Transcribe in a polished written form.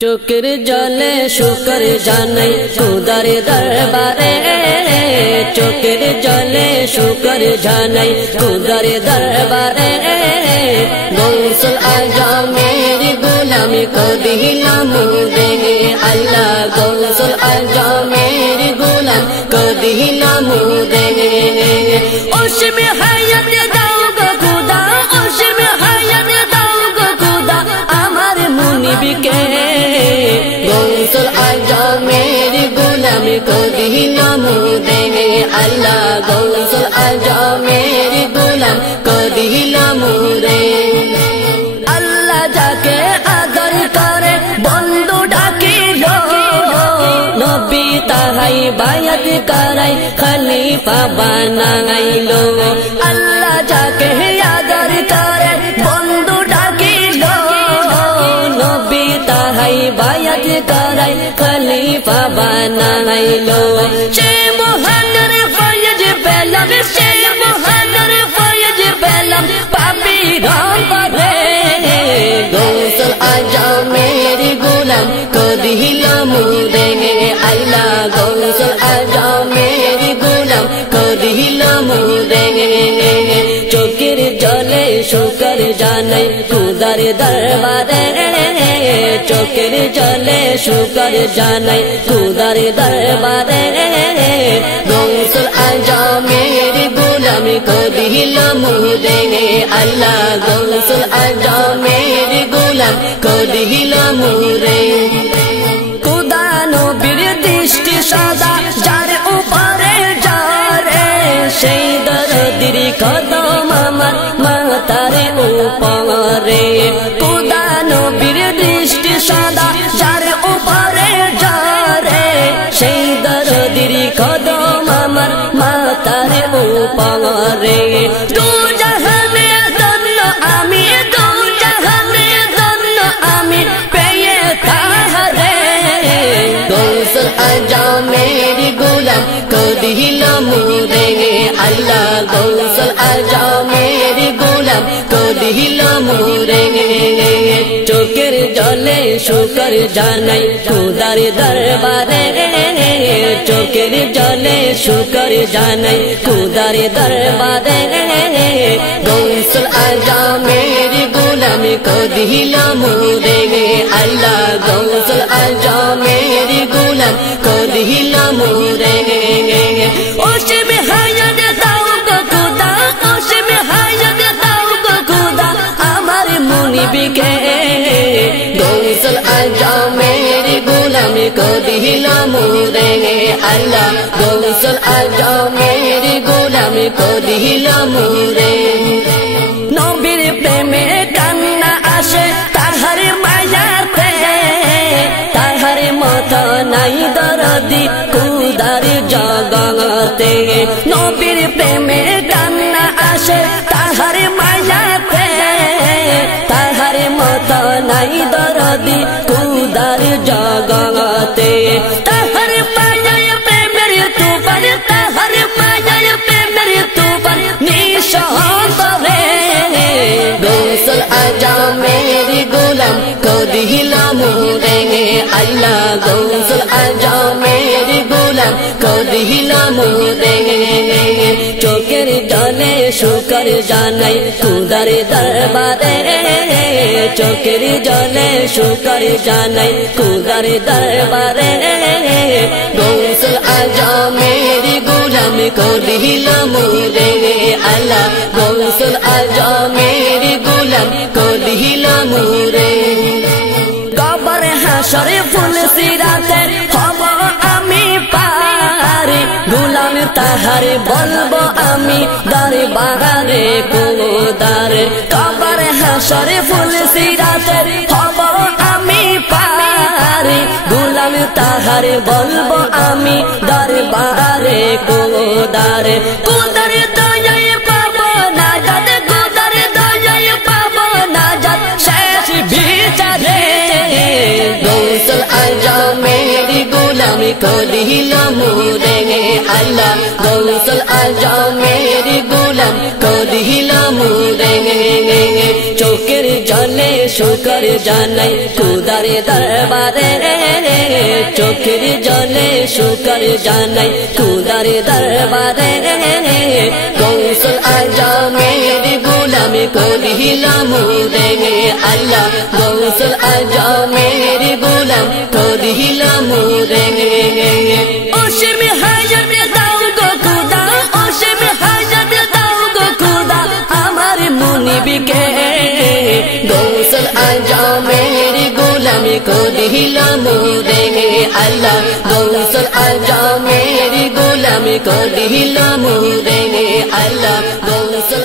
চোখের জলে শুকর জানাই খুদার দরবারে, চোখের জলে শুকর জানাই খুদার দরবারে। গৌসুল আজমের গোলামি কো দিলাম দেগে আল্লাহ, গৌসুল আজমের গোলাম কো দিলাম দেগে। ওশমে হায়াত দাও গো খুদা, ওশমে হায়াত দাও গো খুদা আমার মুনিবকে। গৌসুল আজমের গোলামি কো দিলাম দেগে আল্লাহ, গৌসুল আজমের গোলাম কো দিলাম রে। আল্লাহ যাকে আদর করে বন্ধু ডাকিল, নবী তাহাই বায়াত করাই খলিফা বানাইল। আল্লাহ যাকে আদর করে বন্ধু ডাকিল, নবী তাহাই বায়াত করাই খলিফা বানাইল। সে মহানের ফয়েজ পেলাম, সে মহানের ফয়েজ পেলাম পাপি রামে। গৌসুল আজমের গোলাম কো দিলাম দেগে আল্লাহ, গৌসুল আজমের গোলাম কো দিলাম দেগে। চোখের জলে শুকর জানাই খুদার দরবারে, চোখের জলে শুকর জানাই খুদার দরবারে। গৌসুল আজমের গোলামি কো দিলাম দেগে আল্লাহ, গৌসুল আজমের গোলাম কো দিলাম রে। খুদা নবীর দৃষ্টি সদা যার উপরে যারে, সেই দরদির কদম আমার মাতার উপরে। খুদা নবীর দৃষ্টি সদা যার উপরে যারে, সেই দরদির কদম আমার মাতার উপরে। দু জাহানে ধন্য আমি, দু জাহানে ধন্য আমি পেয়ে তাহারে। গৌসুল আজমের গোলাম কো দিলাম দেগে আল্লাহ, গৌসুল আজমের গোলাম কো দিলাম রে। চোখের জলে শুকর জানাই খুদার দরবারে, চোখের জলে শুকর জানাই খুদার দরবারে। গৌসুল আজমের গোলামি কো দিলাম দেগে আল্লাহ, গৌসুল আজমের গোলাম কো দিলাম রে। ওশমে হায়াত দাও গো খুদা, ওশমে হায়াত দাও গো খুদা আমার মুনিবকে। গৌসুল আজমের গোলামি কো দিলাম দেগে আল্লাহ, গৌসুল আজমের গোলামি কো দিলাম রে। নবীর প্রেমে কান্না আসে তাহার মায়াতে, তাহার মতো নাই দরদি খুদার জগতে। নবীর প্রেমে কান্না আসে তাহার মায়াতে, তাহার মতো নাই দরদি খুদার জগতে। তাহার মায়ায় প্রেমের তুফান, তাহার মায়ায় প্রেমের তুফান নিঃসন্দেহে। গৌসুল আজমের গোলাম কো দিলাম দেগে আল্লাহ, গৌসুল আজমের গোলাম কো দিলাম দেগে। চোখের জলে শুকর জানাই খুদার দরবারে, চোখের জলে শুকর জানাই খুদার দরবারে। গৌসুল আজমের গোলাম কো দিলাম দেগে আল্লাহ, গৌসুল আজমের গোলাম কো দিলাম রে। কবর হাসর ফুল সিরাতে হব আমি পারি, গোলাম তাহার বলবো আমি দরবারে খুদারে। কবর হাসর ফুল সিরাতে হব আমি পারি, গোলাম তাহার বলবো আমি দরবারে খুদারে। খুদার দয়ায় পাবো নাজাত, খুদার দয়ায় পাবো নাজাত শেষ বিচারে। গৌসুল আজমের গোলামি কো দিলাম দেগে আল্লাহ, গৌসুল আজমের গোলাম কো দিলাম দেগে। চোখের জলে শুকর জানাই খুদার দরবারে চোখের জলে শুকর জানাই খুদার দরবারে গৌসুল আজমের গোলামি করিলাম রে আল্লাহ গৌসুল আজমের গোলাম করিলাম রে ওশম হাজত দাও গো খুদা ওশম হাজত দাও গো খুদা আমার মুনিবকে গৌসুল আজমের গোলামি করিলাম রে আল্লাহ গৌসুল আজমের গোলামি করিলাম রে আল্লাহ গৌসুল